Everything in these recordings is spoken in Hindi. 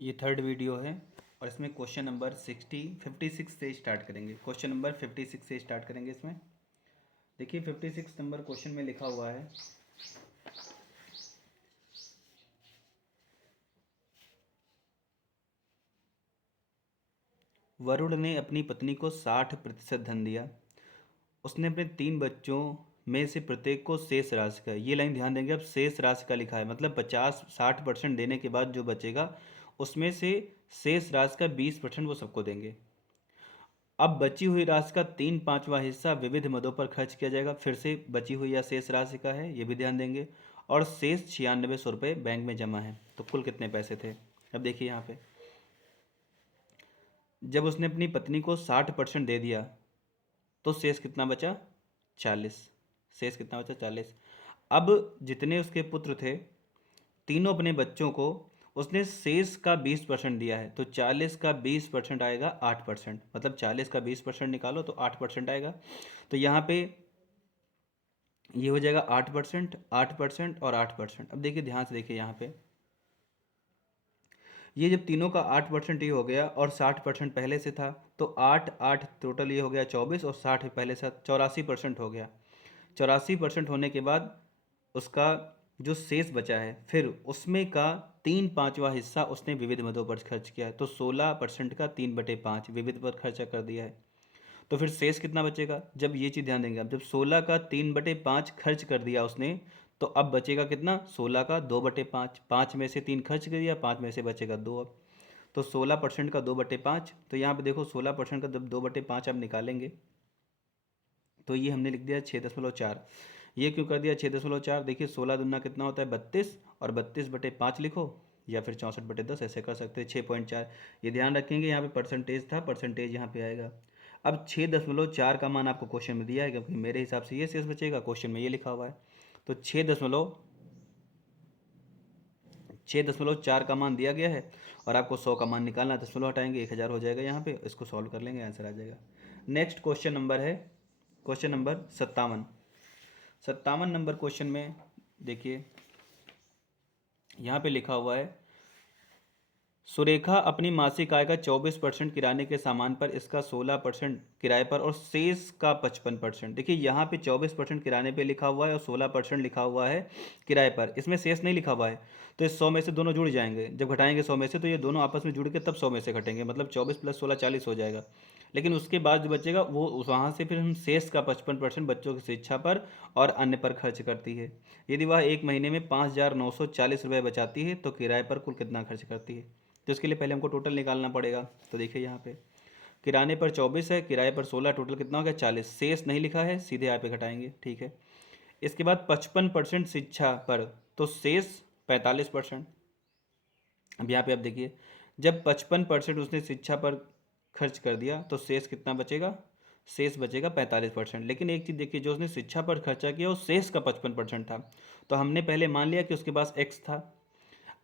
ये थर्ड वीडियो है और इसमें क्वेश्चन नंबर 56 से स्टार्ट करेंगे। क्वेश्चन नंबर 56 से स्टार्ट करेंगे। इसमें देखिए 56 नंबर क्वेश्चन में लिखा हुआ है, वरुण ने अपनी पत्नी को 60% धन दिया। उसने अपने 3 बच्चों में से प्रत्येक को शेष राशि का, ये लाइन ध्यान देंगे, अब शेष राशि का लिखा है मतलब 50-60% देने के बाद जो बचेगा उसमें से शेष राशि का 20% वो सबको देंगे। अब बची हुई राशि का 3/5वां हिस्सा विविध मदों पर खर्च किया जाएगा। फिर से बची हुई या शेष राशि का है, ये भी ध्यान देंगे। और शेष 9600 रुपये बैंक में जमा है। तो कुल कितने पैसे थे, अब देखिए यहाँ पे जब उसने अपनी पत्नी को 60% दे दिया तो शेष कितना बचा, 40। शेष कितना बचा, 40। अब जितने उसके पुत्र थे, तीनों अपने बच्चों को उसने शेष का 20% दिया है, तो 40 का 20% आएगा 8%। मतलब 40 का 20% निकालो तो 8% आएगा। तो यहाँ पे ये हो जाएगा 8%, 8% और 8%। अब देखिए ध्यान से देखिए यहाँ पे, ये जब तीनों का 8% ये हो गया और 60% पहले से था, तो 8 टोटल ये हो गया 24 और 60 पहले से 84% हो गया। 84% होने के बाद उसका जो शेष बचा है, फिर उसमें का 3/5वां हिस्सा उसने विविध मदों पर खर्च किया है। तो 16% का 3/5 विविध पर खर्चा कर दिया है। तो फिर शेष कितना बचेगा, जब ये चीज़ ध्यान देंगे, अब जब 16 का 3/5 खर्च कर दिया उसने, तो अब बचेगा कितना, 16 का 2/5। 5 में से 3 खर्च कर दिया, 5 में से बचेगा 2। अब तो 16% का 2/5। तो यहाँ पे देखो 16% का जब 2/5 आप निकालेंगे तो ये हमने लिख दिया 6.4। ये क्यों कर दिया 6.4, देखिए 16 दूना कितना होता है 32, और 32/5 लिखो, या फिर 64/10 ऐसे कर सकते हैं। 6.4 ये ध्यान रखेंगे, यहाँ पे परसेंटेज था, परसेंटेज यहाँ पे आएगा। अब 6.4 का मान आपको क्वेश्चन में दिया है, क्योंकि मेरे हिसाब से ये शेष बचेगा, क्वेश्चन में ये लिखा हुआ है। तो 6.4 का मान दिया गया है और आपको 100 का मान निकालना है। 10 हटाएंगे 1000 हो जाएगा। यहाँ पे इसको सॉल्व कर लेंगे, आंसर आ जाएगा। नेक्स्ट क्वेश्चन नंबर है क्वेश्चन नंबर 57। 57 नंबर क्वेश्चन में देखिए यहाँ पे लिखा हुआ है, सुरेखा अपनी मासिक आय का 24% किराने के सामान पर, इसका 16% किराए पर और शेष का 55%। देखिए यहाँ पे 24% किराने पे लिखा हुआ है और 16% लिखा हुआ है किराए पर, इसमें शेष नहीं लिखा हुआ है। तो इस 100 में से दोनों जुड़ जाएंगे, जब घटाएंगे 100 में से तो ये दोनों आपस में जुड़ के तब 100 में से घटेंगे, मतलब 24 + 16 40 हो जाएगा। लेकिन उसके बाद जो बचेगा वो वहाँ से फिर हम शेष का 55% बच्चों की शिक्षा पर और अन्य पर खर्च करती है। यदि वह एक महीने में 5,940 रुपये बचाती है तो किराए पर कुल कितना खर्च करती है। तो इसके लिए पहले हमको टोटल निकालना पड़ेगा। तो देखिए यहाँ पे किराने पर 24 है, किराए पर 16, टोटल कितना हो गया 40। शेष नहीं लिखा है, सीधे यहाँ पे घटाएंगे, ठीक है। इसके बाद 55% शिक्षा पर, तो शेष 45%। अब यहाँ पे आप देखिए, जब 55% उसने शिक्षा पर खर्च कर दिया तो शेष कितना बचेगा, शेष बचेगा 45%। लेकिन एक चीज़ देखिए, जो उसने शिक्षा पर खर्चा किया वो शेष का 55% था, तो हमने पहले मान लिया कि उसके पास एक्स था।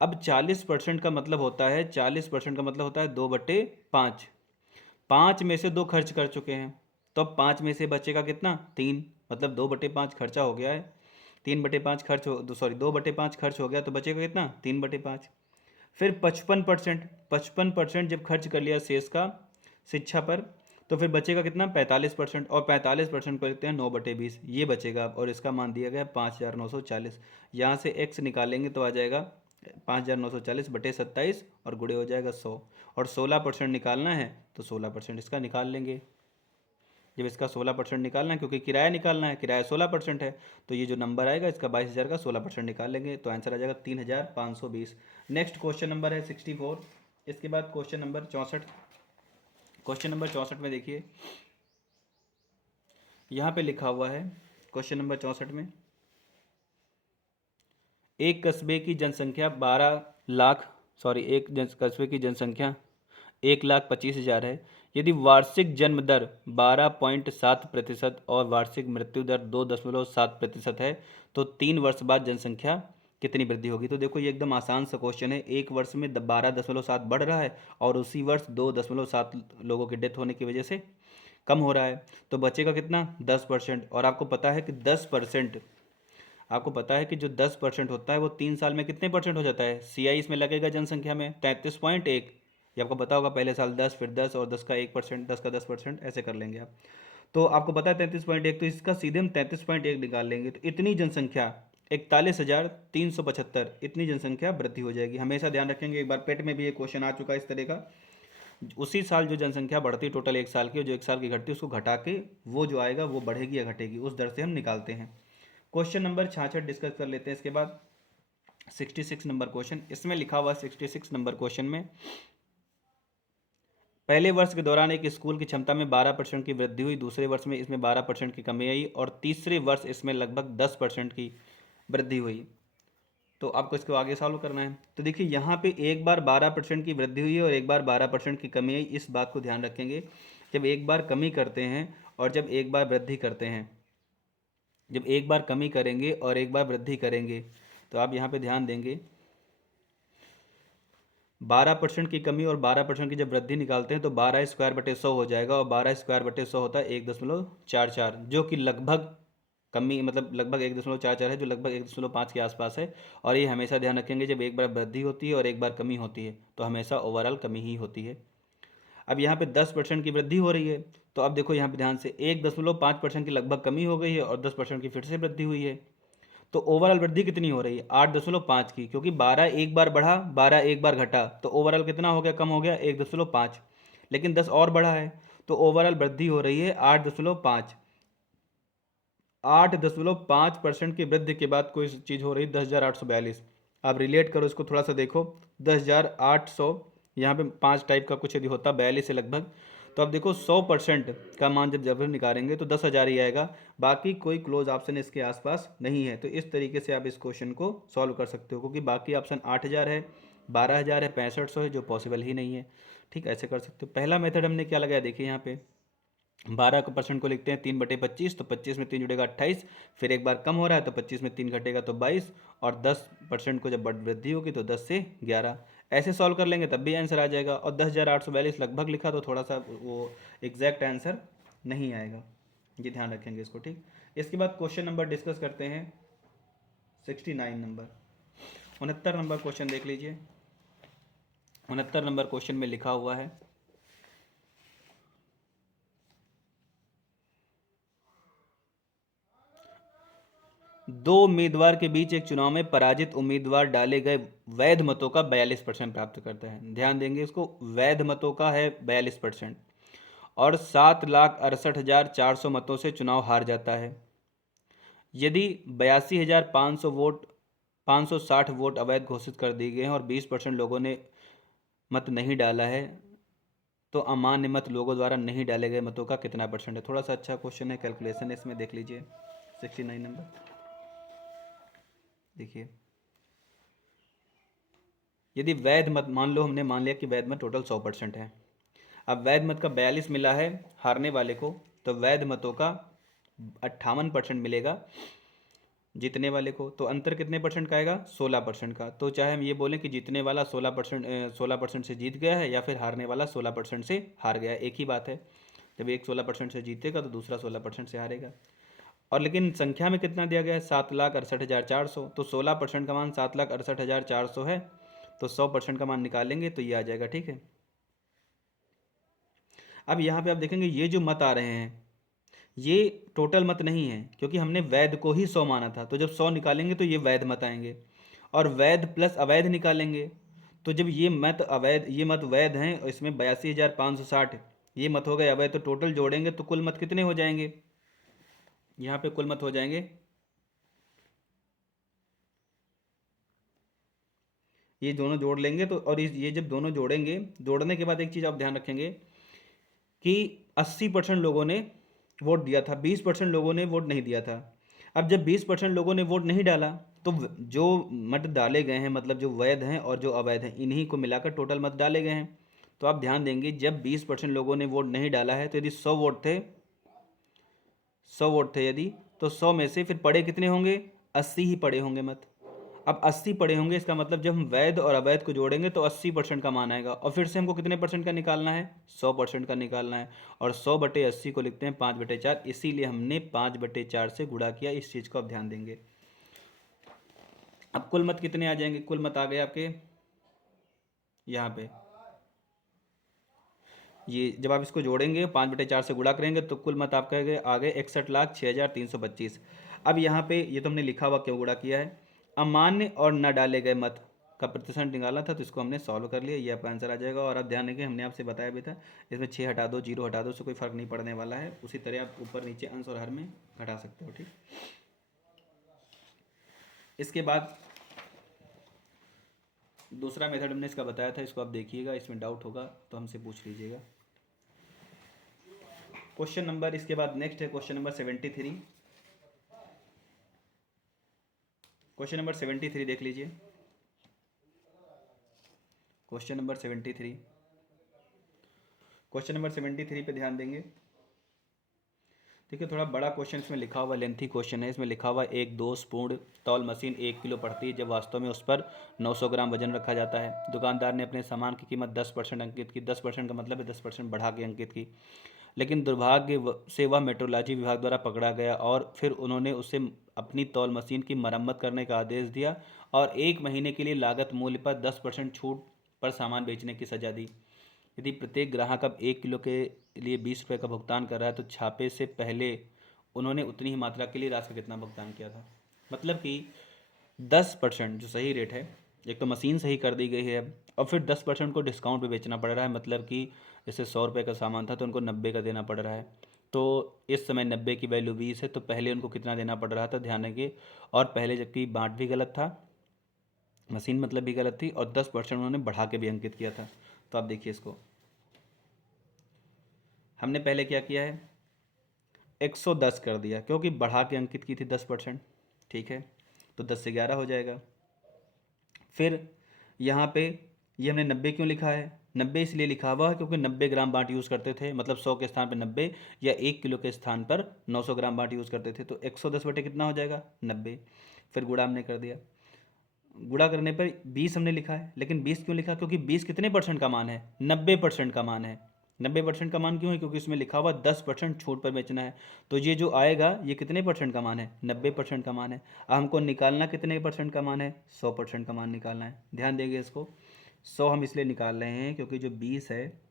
अब 40% का मतलब होता है, 40% का मतलब होता है 2/5। 5 में से 2 खर्च कर चुके हैं, तो अब 5 में से बचेगा कितना, 3। मतलब 2/5 खर्चा हो गया है, 3/5 खर्च हो, सॉरी 2/5 खर्च हो गया, तो बचेगा कितना, 3/5। फिर 55% जब खर्च कर लिया शेष का शिक्षा पर, तो फिर बचेगा कितना, 45%। और 45% को लिखते हैं 9/20, ये बचेगा। और इसका मान दिया गया 5,940। यहाँ से x निकालेंगे तो आ जाएगा 5,940/27 और गुणे हो जाएगा 100। और 16% निकालना है तो 16% इसका निकाल लेंगे। जब इसका 16% निकालना है, क्योंकि किराया निकालना है, किराया 16% है, तो ये जो नंबर आएगा इसका 22,000 का 16% निकाल लेंगे, तो आंसर आ जाएगा 3,520। नेक्स्ट क्वेश्चन नंबर है 64। इसके बाद क्वेश्चन नंबर 64। क्वेश्चन नंबर 64 में देखिए यहाँ पे लिखा हुआ है, क्वेश्चन नंबर 64 में, एक कस्बे की जनसंख्या 12 लाख, सॉरी एक कस्बे की जनसंख्या 1,25,000 है। यदि वार्षिक जन्म दर 12.7% और वार्षिक मृत्यु दर 2.7% है, तो 3 वर्ष बाद जनसंख्या कितनी वृद्धि होगी। तो देखो ये एकदम आसान सा क्वेश्चन है। एक वर्ष में 12.7 बढ़ रहा है और उसी वर्ष 2.7 लोगों की डेथ होने की वजह से कम हो रहा है, तो बचेगा कितना, 10%। और आपको पता है कि 10% आपको पता है कि जो 10% होता है वो 3 साल में कितने परसेंट हो जाता है, CI इसमें लगेगा जनसंख्या में 33.1। ये आपको पता होगा, पहले साल 10, फिर 10 और 10 का 1%, 10 का 10%, ऐसे कर लेंगे आप। तो आपको पता है 33.1, तो इसका सीधे हम 33.1 निकाल लेंगे, तो इतनी जनसंख्या 41,375, इतनी जनसंख्या वृद्धि हो जाएगी। हमेशा ध्यान रखेंगे, एक बार पेट में भी एक क्वेश्चन आ चुका है इस तरह का। उसी साल जो जनसंख्या बढ़ती टोटल 1 साल की, और जो 1 साल की घटती उसको घटा के वो जो आएगा वो बढ़ेगी या घटेगी, उस दर से हम निकालते हैं। क्वेश्चन नंबर 66 डिस्कस कर लेते हैं इसके बाद। 66 नंबर क्वेश्चन, इसमें लिखा हुआ 66 नंबर क्वेश्चन में, पहले वर्ष के दौरान एक स्कूल की क्षमता में 12% की वृद्धि हुई, दूसरे वर्ष में इसमें 12% की कमी आई, और तीसरे वर्ष इसमें लगभग 10% की वृद्धि हुई। तो आपको इसको आगे सॉल्व करना है। तो देखिए यहाँ पे एक बार 12% की वृद्धि हुई है और एक बार 12% की कमी आई, इस बात को ध्यान रखेंगे। जब एक बार कमी करते हैं और जब एक बार वृद्धि करते हैं, जब एक बार कमी करेंगे और एक बार वृद्धि करेंगे, तो आप यहाँ पे ध्यान देंगे 12% की कमी और 12% की जब वृद्धि निकालते हैं तो 12²/100 हो जाएगा, और 12²/100 होता है 1.44, जो कि लगभग कमी मतलब लगभग 1.44 है, जो लगभग 1.5 के आसपास है। और ये हमेशा ध्यान रखेंगे, जब एक बार वृद्धि होती है और एक बार कमी होती है तो हमेशा ओवरऑल कमी ही होती है। अब यहाँ पे 10% की वृद्धि हो रही है, तो अब देखो यहाँ पे ध्यान से 1.5% की लगभग कमी हो गई है और 10% की फिर से वृद्धि हुई है। तो ओवरऑल वृद्धि कितनी हो रही है, 8.5 की, क्योंकि 12 एक बार बढ़ा, 12 एक बार घटा, तो ओवरऑल कितना हो गया, कम हो गया 1.5। लेकिन 10 और बढ़ा है, तो ओवरऑल वृद्धि हो रही है 8.5। 8.5% की वृद्धि के बाद कोई चीज़ हो रही है 10,842। आप रिलेट करो इसको थोड़ा सा, देखो 10,800, यहाँ पे 5 टाइप का कुछ यदि होता 42 से लगभग, तो अब देखो 100% का मान जब हम निकालेंगे तो 10,000 ही आएगा। बाकी कोई क्लोज ऑप्शन इसके आसपास नहीं है। तो इस तरीके से आप इस क्वेश्चन को सॉल्व कर सकते हो, क्योंकि बाकी ऑप्शन 8,000 है, 12,000 है, 6500 है, जो पॉसिबल ही नहीं है। ठीक, ऐसे कर सकते हो। पहला मेथड हमने क्या लगाया, देखिए यहाँ पे 12% को लिखते हैं 3/25, तो 25 में 3 जुड़ेगा 28, फिर एक बार कम हो रहा है तो 25 में 3 घटेगा तो 22, और 10% को जब वृद्धि होगी तो 10 से 11। ऐसे सॉल्व कर लेंगे तब भी आंसर आ जाएगा। और 10,842 लगभग लिखा तो थोड़ा सा वो एग्जैक्ट आंसर नहीं आएगा, ये ध्यान रखेंगे इसको। ठीक, इसके बाद क्वेश्चन नंबर डिस्कस करते हैं 69 नंबर। 69 नंबर क्वेश्चन देख लीजिए। 69 नंबर क्वेश्चन में लिखा हुआ है, दो उम्मीदवार के बीच एक चुनाव में पराजित उम्मीदवार डाले गए वैध मतों का 42% प्राप्त करता है। ध्यान देंगे इसको, वैध मतों का है 42%, और 7,68,400 मतों से चुनाव हार जाता है। यदि 82,500 वोट 560 वोट अवैध घोषित कर दिए गए हैं और 20% लोगों ने मत नहीं डाला है, तो अमान्य मत लोगों द्वारा नहीं डाले गए मतों का कितना परसेंट है। थोड़ा सा अच्छा क्वेश्चन है, कैलकुलेशन है इसमें, देख लीजिए 69 नंबर। देखिए, यदि वैध मत, मान लो हमने मान लिया कि वैध मत टोटल 100% है, अब वैध मत का 42 मिला है हारने वाले को, तो वैध मतों का 58% मिलेगा जीतने वाले को। तो अंतर कितने परसेंट का आएगा, 16% का। तो चाहे हम ये बोलें कि जीतने वाला 16% से जीत गया है, या फिर हारने वाला 16% से हार गया है, एक ही बात है। जब एक 16% से जीतेगा तो दूसरा 16% से हारेगा। और लेकिन संख्या में कितना दिया गया है, 7,68,400, तो 16% का मान 7,68,400 है, तो 100% का मान निकालेंगे तो ये आ जाएगा। ठीक है, अब यहाँ पे आप देखेंगे ये जो मत आ रहे हैं ये टोटल मत नहीं है, क्योंकि हमने वैध को ही 100 माना था, तो जब 100 निकालेंगे तो ये वैध मत आएंगे, और वैध प्लस अवैध निकालेंगे तो जब ये मत अवैध, ये मत वैध हैं और इसमें 82,560 ये मत हो गए अवैध, तो टोटल जोड़ेंगे तो कुल मत कितने हो जाएंगे, यहाँ पे कुल मत हो जाएंगे, ये दोनों जोड़ लेंगे तो, और ये जब दोनों जोड़ेंगे, जोड़ने के बाद एक चीज़ आप ध्यान रखेंगे कि 80% लोगों ने वोट दिया था, 20% लोगों ने वोट नहीं दिया था। अब जब 20% लोगों ने वोट नहीं डाला, तो जो मत डाले गए हैं, मतलब जो वैध हैं और जो अवैध हैं, इन्हीं को मिलाकर टोटल मत डाले गए हैं। तो आप ध्यान देंगे, जब 20% लोगों ने वोट नहीं डाला है, तो यदि 100 वोट थे, 100 वोट थे यदि, तो 100 में से फिर पड़े कितने होंगे, 80 ही पड़े होंगे मत। अब 80 पड़े होंगे, इसका मतलब जब हम वैध और अवैध को जोड़ेंगे तो 80% का मान आएगा, और फिर से हमको कितने परसेंट का निकालना है, 100% का निकालना है। और 100/80 को लिखते हैं 5/4, इसीलिए हमने 5/4 से गुणा किया, इस चीज़ को आप ध्यान देंगे। अब कुल मत कितने आ जाएंगे, कुल मत आ गए आपके यहाँ पे, ये जब आप इसको जोड़ेंगे 5/4 से गुणा करेंगे तो कुल मत आपका आ गए 61,06,325। अब यहाँ पे ये तो हमने लिखा हुआ क्यों गुणा किया है, अमान्य और न डाले गए मत का प्रतिशत निकाला था, तो इसको हमने सॉल्व कर लिया, ये आपका आंसर आ जाएगा। और आप ध्यान रखें हमने आपसे बताया भी था, इसमें 6 हटा दो, 0 हटा दो, उससे कोई फर्क नहीं पड़ने वाला है। उसी तरह आप ऊपर नीचे अंश और हर में घटा सकते हो, ठीक। इसके बाद दूसरा मेथड हमने इसका बताया था, इसको आप देखिएगा, इसमें डाउट होगा तो हमसे पूछ लीजिएगा। क्वेश्चन नंबर, इसके बाद नेक्स्ट है क्वेश्चन नंबर 73। क्वेश्चन नंबर 73 देख लीजिए, क्वेश्चन नंबर 73, क्वेश्चन नंबर 73 पे ध्यान देंगे। देखिए थोड़ा बड़ा क्वेश्चन इसमें लिखा हुआ, लेंथी क्वेश्चन है। इसमें लिखा हुआ एक दोषपूर्ण तौल मशीन 1 किलो पड़ती है जब वास्तव में उस पर 900 ग्राम वजन रखा जाता है। दुकानदार ने अपने सामान की कीमत 10% अंकित की, 10% का मतलब है 10% बढ़ा के अंकित की, लेकिन दुर्भाग्य से वह मेट्रोलॉजी विभाग द्वारा पकड़ा गया और फिर उन्होंने उसे अपनी तौल मशीन की मरम्मत करने का आदेश दिया और 1 महीने के लिए लागत मूल्य पर 10% छूट पर सामान बेचने की सजा दी। यदि प्रत्येक ग्राहक अब 1 किलो के लिए 20 रुपये का भुगतान कर रहा है तो छापे से पहले उन्होंने उतनी ही मात्रा के लिए राशि का कितना भुगतान किया था। मतलब कि 10% जो सही रेट है, एक तो मशीन सही कर दी गई है अब, और फिर 10% को डिस्काउंट पे बेचना पड़ रहा है। मतलब कि जैसे 100 रुपये का सामान था तो उनको 90 का देना पड़ रहा है। तो इस समय 90 की वैल्यू 20 है, तो पहले उनको कितना देना पड़ रहा था, ध्यान रखिए। और पहले जबकि बांट भी गलत था, मशीन मतलब भी गलत थी, और 10% उन्होंने बढ़ा के भी अंकित किया था। तो आप देखिए इसको, हमने पहले क्या किया है, 110 कर दिया क्योंकि बढ़ा के अंकित की थी 10%, ठीक है। तो 10 से 11 हो जाएगा। फिर यहाँ पे ये हमने 90 क्यों लिखा है, 90 इसलिए लिखा हुआ है क्योंकि 90 ग्राम बांट यूज़ करते थे, मतलब 100 के स्थान पर 90 या 1 किलो के स्थान पर 900 ग्राम बांट यूज़ करते थे। तो 110 बटे कितना हो जाएगा, 90। फिर गुणा हमने कर दिया, गुणा करने पर 20 हमने लिखा है, लेकिन 20 क्यों लिखा, क्योंकि 20 कितने परसेंट का मान है, 90% का मान है। 90% का मान क्यों है, क्योंकि इसमें लिखा हुआ 10% छूट पर बेचना है। तो ये जो आएगा ये कितने परसेंट का मान है, 90% का मान है। अब हमको निकालना कितने परसेंट का मान है, 100% का मान निकालना है। ध्यान देंगे इसको, 100 हम इसलिए निकाल रहे हैं क्योंकि जो 20 है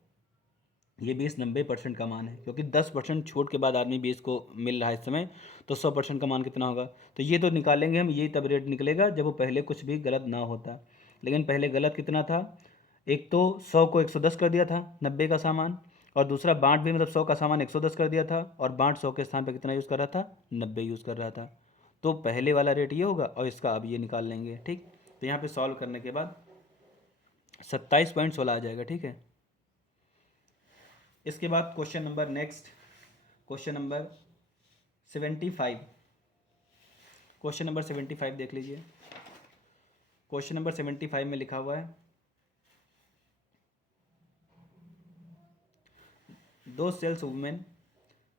ये 20 90% का मान है, क्योंकि 10% छूट के बाद आदमी 20 को मिल रहा है इस समय। तो 100% का मान कितना होगा, तो ये तो निकालेंगे हम, ये तब रेट निकलेगा जब वो पहले कुछ भी गलत ना होता। लेकिन पहले गलत कितना था, एक तो 100 को 110 कर दिया था 90 का सामान, और दूसरा बांट भी मतलब 100 का सामान 110 कर दिया था, और बांट 100 के स्थान पर कितना यूज़ कर रहा था, 90 यूज़ कर रहा था। तो पहले वाला रेट ये होगा और इसका अब ये निकाल लेंगे, ठीक। तो यहाँ पे सॉल्व करने के बाद 27.16 आ जाएगा, ठीक है। इसके बाद question number next, question number 75, question number 75 देख लीजिए। क्वेश्चन नंबर 75 में लिखा हुआ है, दो सेल्स वुमेन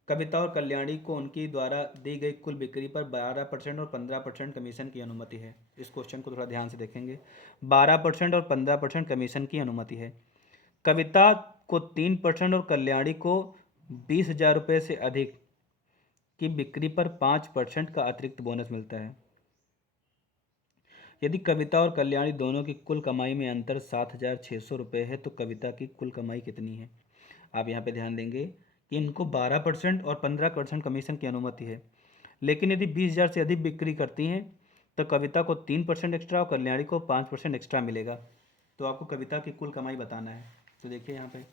कविता और कल्याणी को उनकी द्वारा दी गई कुल बिक्री पर 12% और 15% कमीशन की अनुमति है। इस क्वेश्चन को थोड़ा ध्यान से देखेंगे, 12% और 15% कमीशन की अनुमति है। कविता को 3% और कल्याणी को 20,000 रुपये से अधिक की बिक्री पर 5% का अतिरिक्त बोनस मिलता है। यदि कविता और कल्याणी दोनों की कुल कमाई में अंतर 7,600 रुपये है तो कविता की कुल कमाई कितनी है। आप यहाँ पे ध्यान देंगे कि इनको 12% और 15% कमीशन की अनुमति है, लेकिन यदि 20,000 से अधिक बिक्री करती हैं तो कविता को 3% एक्स्ट्रा और कल्याणी को 5% एक्स्ट्रा मिलेगा। तो आपको कविता की कुल कमाई बताना है। तो देखिए यहाँ पे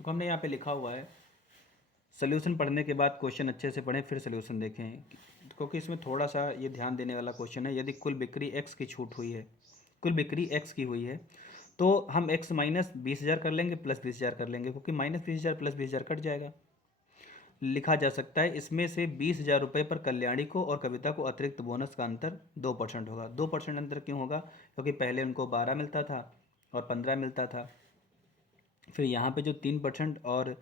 तो हमने यहाँ पे लिखा हुआ है, सोल्यूशन पढ़ने के बाद क्वेश्चन अच्छे से पढ़ें फिर सोल्यूशन देखें, क्योंकि इसमें थोड़ा सा ये ध्यान देने वाला क्वेश्चन है। यदि कुल बिक्री एक्स की छूट हुई है, कुल बिक्री एक्स की हुई है, तो हम एक्स माइनस 20,000 कर लेंगे प्लस 20,000 कर लेंगे, क्योंकि माइनस 20,000 प्लस 20,000 कट जाएगा। लिखा जा सकता है इसमें से 20,000 रुपये पर कल्याणी को और कविता को अतिरिक्त बोनस का अंतर 2% होगा। 2% अंतर क्यों होगा, क्योंकि पहले उनको 12 मिलता था और 15 मिलता था। फिर यहाँ पे जो 3% और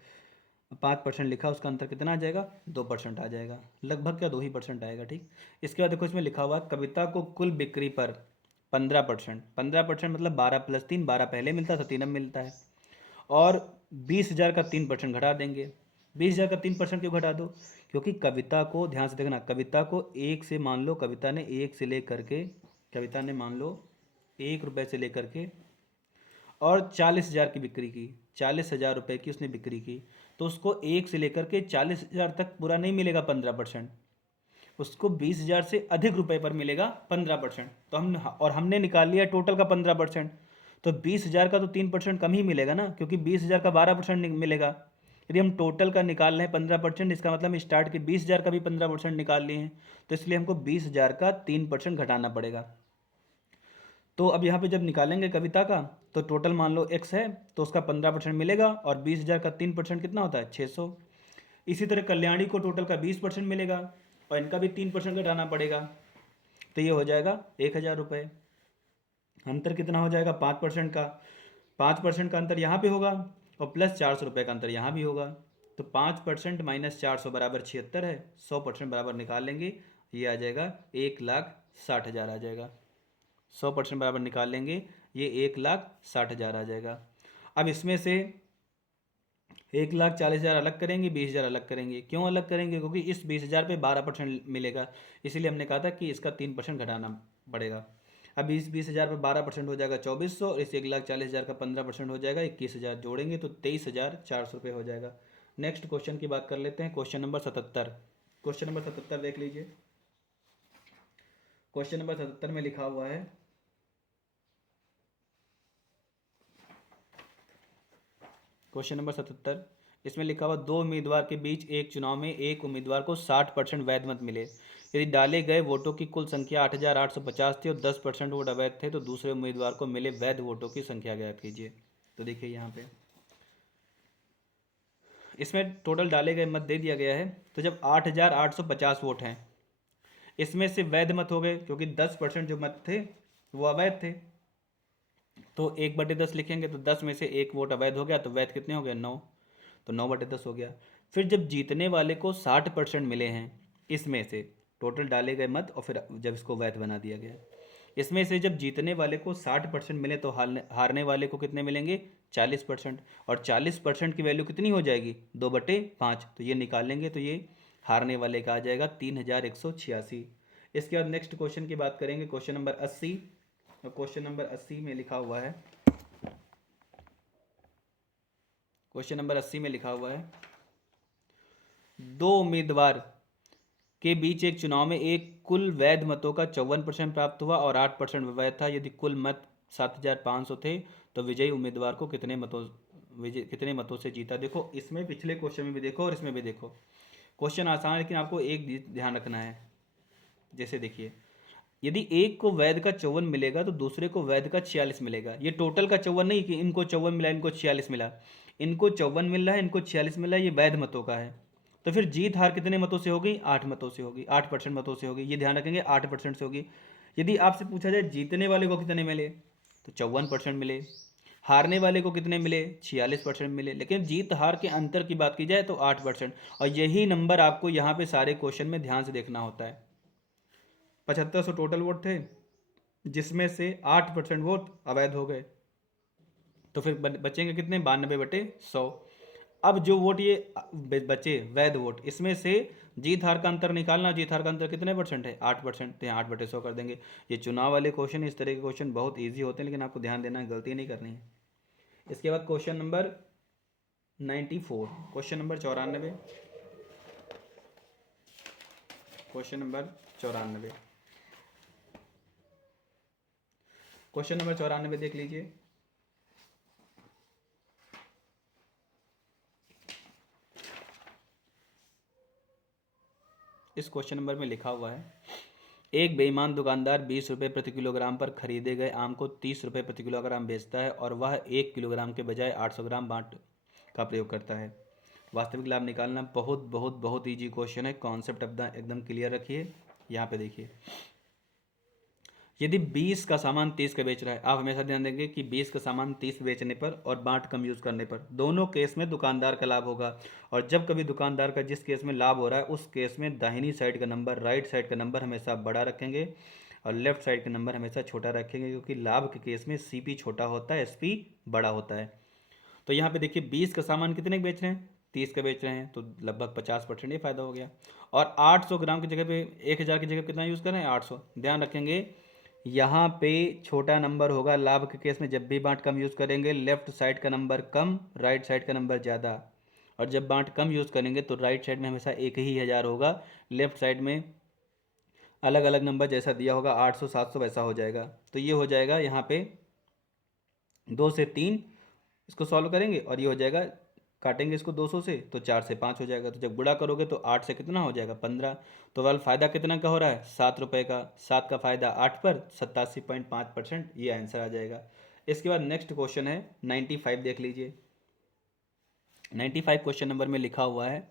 5% लिखा उसका अंतर कितना आ जाएगा, 2% आ जाएगा, लगभग क्या 2% आएगा, ठीक। इसके बाद देखो इसमें लिखा हुआ है, कविता को कुल बिक्री पर 15%, 15% मतलब 12 + 3, 12 पहले मिलता था 3 अब मिलता है, और 20,000 का 3% घटा देंगे। 20,000 का 3% क्यों घटा दो? क्योंकि कविता को ध्यान से देखना, कविता को एक से मान लो, कविता ने एक से लेकर के, कविता ने मान लो 1 रुपये से लेकर के और 40,000 की बिक्री की, 40,000 रुपये की उसने बिक्री की, तो उसको 1 से लेकर के 40,000 तक पूरा नहीं मिलेगा 15%, उसको 20,000 से अधिक रुपए पर मिलेगा 15%। तो हमने निकाल लिया टोटल का 15%, तो 20,000 का तो 3% कम ही मिलेगा ना, क्योंकि 20,000 का 12% मिलेगा। यदि हम टोटल का निकाल रहे हैं 15%, इसका मतलब हम स्टार्ट के 20,000 का भी 15% निकाल लिए हैं, तो इसलिए हमको 20,000 का 3% घटाना पड़ेगा। तो अब यहाँ पे जब निकालेंगे कविता का, तो टोटल मान लो x है, तो उसका 15% मिलेगा, और 20,000 का 3% कितना होता है? 600। इसी तरह कल्याणी को टोटल का 20% मिलेगा, और इनका भी 3% घटाना पड़ेगा, तो ये हो जाएगा 1,000 रुपये। अंतर कितना हो जाएगा? 5% का। 5% का अंतर यहाँ पे होगा, और प्लस 400 रुपये का अंतर यहाँ भी होगा। तो 5% माइनस 400 बराबर 76 है, 100% बराबर निकाल लेंगे, ये आ जाएगा 1,60,000 आ जाएगा। 100% बराबर निकाल लेंगे, ये 1,60,000 आ जाएगा। अब इसमें से 1,40,000 अलग करेंगे, 20,000 अलग करेंगे। क्यों अलग करेंगे? क्योंकि इस 20,000 पे 12% मिलेगा, इसीलिए हमने कहा था कि इसका 3% घटाना पड़ेगा। अब इस 20,000 पर 12% हो जाएगा 2,400, और इस 1,40,000 का 15% हो जाएगा 21,000, जोड़ेंगे तो 23,400 रुपये हो जाएगा। नेक्स्ट क्वेश्चन की बात कर लेते हैं, क्वेश्चन नंबर 77। क्वेश्चन नंबर 77 देख लीजिए। क्वेश्चन नंबर 77 में लिखा हुआ है, क्वेश्चन नंबर 77, इसमें लिखा हुआ 2 उम्मीदवार के बीच एक चुनाव में एक उम्मीदवार को 60% वैध मत मिले। यदि डाले गए वोटों की कुल संख्या 8,850 थी और 10% वोट अवैध थे, तो दूसरे उम्मीदवार को मिले वैध वोटों की संख्या ज्ञात कीजिए। तो देखिए यहाँ पे इसमें टोटल डाले गए मत दे दिया गया है। तो जब 8,850 वोट हैं, इसमें से वैध मत हो गए, क्योंकि 10% जो मत थे वो अवैध थे, तो 1/10 लिखेंगे, तो 10 में से एक वोट अवैध हो गया, तो वैध कितने हो गए? 9, तो 9/10 हो गया। फिर जब जीतने वाले को 60% मिले हैं, इसमें से टोटल डाले गए मत और फिर जब इसको वैध बना दिया गया, इसमें से जब जीतने वाले को 60% मिले, तो हारने वाले को कितने मिलेंगे? 40%। और 40% की वैल्यू कितनी हो जाएगी? 2/5। तो ये निकालेंगे, तो ये हारने वाले का आ जाएगा 3,186। इसके बाद नेक्स्ट क्वेश्चन की बात करेंगे, क्वेश्चन नंबर 80। और क्वेश्चन नंबर 80 में लिखा हुआ है, क्वेश्चन नंबर 80 में लिखा हुआ है, 2 उम्मीदवार के बीच एक चुनाव में एक कुल वैध मतों का 54% प्राप्त हुआ और 8% अवैध था। यदि कुल मत 7,500 थे, तो विजयी उम्मीदवार को कितने मतों से जीता? देखो, इसमें पिछले क्वेश्चन में भी देखो और इसमें भी देखो, क्वेश्चन आसान है, लेकिन आपको एक ध्यान रखना है। जैसे देखिए, यदि एक को वैध का 54 मिलेगा, तो दूसरे को वैध का 46 मिलेगा। ये टोटल का 54 नहीं कि इनको 54 मिला, इनको 46 मिला, इनको 54 मिल रहा है, इनको 46 मिल रहा है, ये वैध मतों का है। तो फिर जीत हार कितने मतों से होगी? 8 मतों से होगी, 8% मतों से होगी, ये ध्यान रखेंगे, 8% से होगी। यदि आपसे पूछा जाए जीतने वाले को कितने मिले, तो 54% मिले। हारने वाले को कितने मिले? 46% मिले। लेकिन जीत हार के अंतर की बात की जाए तो 8%। और यही नंबर आपको यहाँ पे सारे क्वेश्चन में ध्यान से देखना होता है। 7,500 टोटल वोट थे, जिसमें से 8% वोट अवैध हो गए, तो फिर बचेंगे कितने? 92/100। अब जो वोट ये बचे वैध वोट, इसमें से जीत हार का अंतर निकालना। जीत हार का अंतर कितने परसेंट है? 8%। तो यहाँ 8/100 कर देंगे। ये चुनाव वाले क्वेश्चन, इस तरह के क्वेश्चन बहुत ईजी होते हैं, लेकिन आपको ध्यान देना है, गलती नहीं करनी है। इसके बाद question number 94, question number 94, question number 94, question number 94 देख लीजिए। इस क्वेश्चन नंबर में लिखा हुआ है, एक बेईमान दुकानदार 20 रुपये प्रति किलोग्राम पर खरीदे गए आम को 30 रुपये प्रति किलोग्राम बेचता है, और वह 1 किलोग्राम के बजाय 800 ग्राम बाट का प्रयोग करता है। वास्तविक लाभ निकालना। बहुत बहुत बहुत ईजी क्वेश्चन है, कॉन्सेप्ट एकदम क्लियर रखिए। यहाँ पे देखिए, यदि 20 का सामान 30 का बेच रहा है, आप हमेशा ध्यान देंगे कि 20 का सामान 30 बेचने पर और बाट कम यूज़ करने पर, दोनों केस में दुकानदार का लाभ होगा। और जब कभी दुकानदार का जिस केस में लाभ हो रहा है, उस केस में दाहिनी साइड का नंबर, राइट साइड का नंबर हमेशा बड़ा रखेंगे और लेफ्ट साइड का नंबर हमेशा छोटा रखेंगे, क्योंकि लाभ के केस में सीपी छोटा होता है, एसपी बड़ा होता है। तो यहाँ पे देखिए 20 का सामान कितने का बेच रहे हैं, 30 का बेच रहे हैं, तो लगभग 50% ये फ़ायदा हो गया। और 800 ग्राम की जगह पे 1000 की जगह पे कितना यूज़ कर रहे हैं, 800। ध्यान रखेंगे यहाँ पे छोटा नंबर होगा लाभ के केस में, जब भी बांट कम यूज़ करेंगे लेफ्ट साइड का नंबर कम, राइट साइड का नंबर ज़्यादा। और जब बांट कम यूज़ करेंगे तो राइट साइड में हमेशा एक ही 1000 होगा, लेफ्ट साइड में अलग अलग नंबर जैसा दिया होगा 800 700 वैसा हो जाएगा। तो ये हो जाएगा यहाँ पे 2 से 3, इसको सॉल्व करेंगे और ये हो जाएगा, काटेंगे इसको 200 से तो 4 से 5 हो जाएगा। तो जब गुणा करोगे तो 8 से कितना हो जाएगा, 15। तो वाल फ़ायदा कितना का हो रहा है, 7 रुपये का। 7 का फ़ायदा 8 पर 87.5%, ये आंसर आ जाएगा। इसके बाद नेक्स्ट क्वेश्चन है 95, देख लीजिए। 95 क्वेश्चन नंबर में लिखा हुआ है,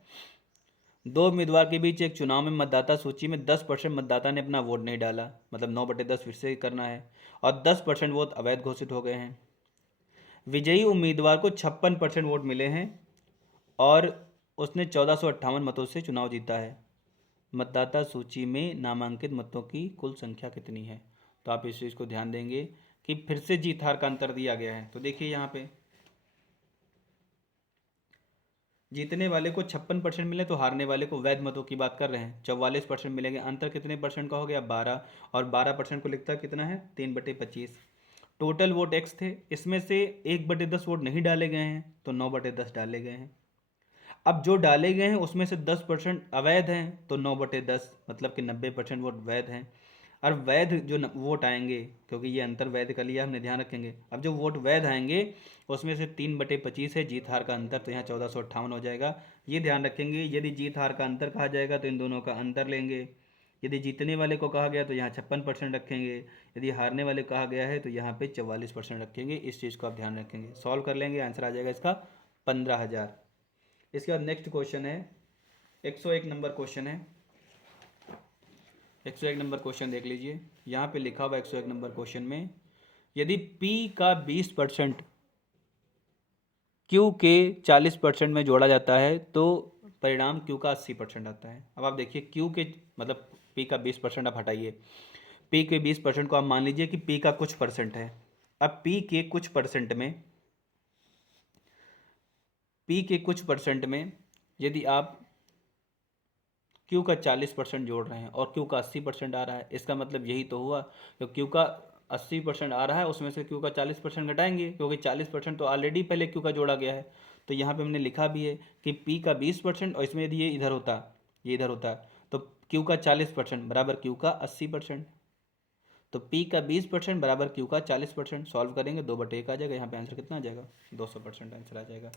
दो उम्मीदवार के बीच एक चुनाव में मतदाता सूची में 10% मतदाता ने अपना वोट नहीं डाला, मतलब 9/10 फिर से करना है, और 10% वोट अवैध घोषित हो गए हैं। विजयी उम्मीदवार को 56% वोट मिले हैं और उसने 1458 मतों से चुनाव जीता है। मतदाता सूची में नामांकित मतों की कुल संख्या कितनी है। तो आप इस चीज़ को ध्यान देंगे कि फिर से जीत हार का अंतर दिया गया है। तो देखिए यहाँ पे जीतने वाले को 56% मिले तो हारने वाले को वैध मतों की बात कर रहे हैं 44% मिलेंगे। अंतर कितने परसेंट का हो गया, 12। और 12% को लिखता कितना है, 3/25। टोटल वोट एक्स थे, इसमें से 1/10 वोट नहीं डाले गए हैं तो 9/10 डाले गए हैं। अब जो डाले गए हैं उसमें से 10% अवैध हैं तो 9/10 मतलब कि 90% वोट वैध हैं। और वैध जो वोट आएंगे, क्योंकि ये अंतर वैध का लिया हमने, ध्यान रखेंगे। अब जो वोट वैध आएंगे उसमें से 3/25 है जीत हार का अंतर, तो यहाँ 1458 हो जाएगा। ये ध्यान रखेंगे, यदि जीत हार का अंतर कहा जाएगा तो इन दोनों का अंतर लेंगे। यदि जीतने वाले को कहा गया तो यहाँ 56% रखेंगे, यदि हारने वाले कहा गया है तो यहाँ पे 44% रखेंगे। इस चीज़ को आप ध्यान रखेंगे, सॉल्व कर लेंगे, आंसर आ जाएगा इसका 15,000। इसके बाद नेक्स्ट क्वेश्चन है 101 नंबर क्वेश्चन है। 101 नंबर क्वेश्चन देख लीजिए, यहाँ पे लिखा हुआ 101 नंबर क्वेश्चन में, यदि P का 20% Q के 40% में जोड़ा जाता है तो परिणाम Q का 80% आता है। अब आप देखिए Q के मतलब P का 20% आप हटाइए, P के 20% को आप मान लीजिए कि P का कुछ परसेंट है। अब P के कुछ परसेंट में यदि आप Q का 40% जोड़ रहे हैं और Q का 80% आ रहा है, इसका मतलब यही तो हुआ कि Q का 80% आ रहा है, उसमें से Q का 40% घटाएंगे, क्योंकि 40% तो ऑलरेडी पहले Q का जोड़ा गया है। तो यहाँ पे हमने लिखा भी है कि P का 20% और इसमें यदि ये इधर होता, ये इधर होता, तो Q का 40% बराबर Q का 80%। तो P का 20% बराबर Q का 40%। सॉल्व करेंगे 2/1 आ जाएगा, यहाँ पे आंसर कितना आ जाएगा, 200% आंसर आ जाएगा।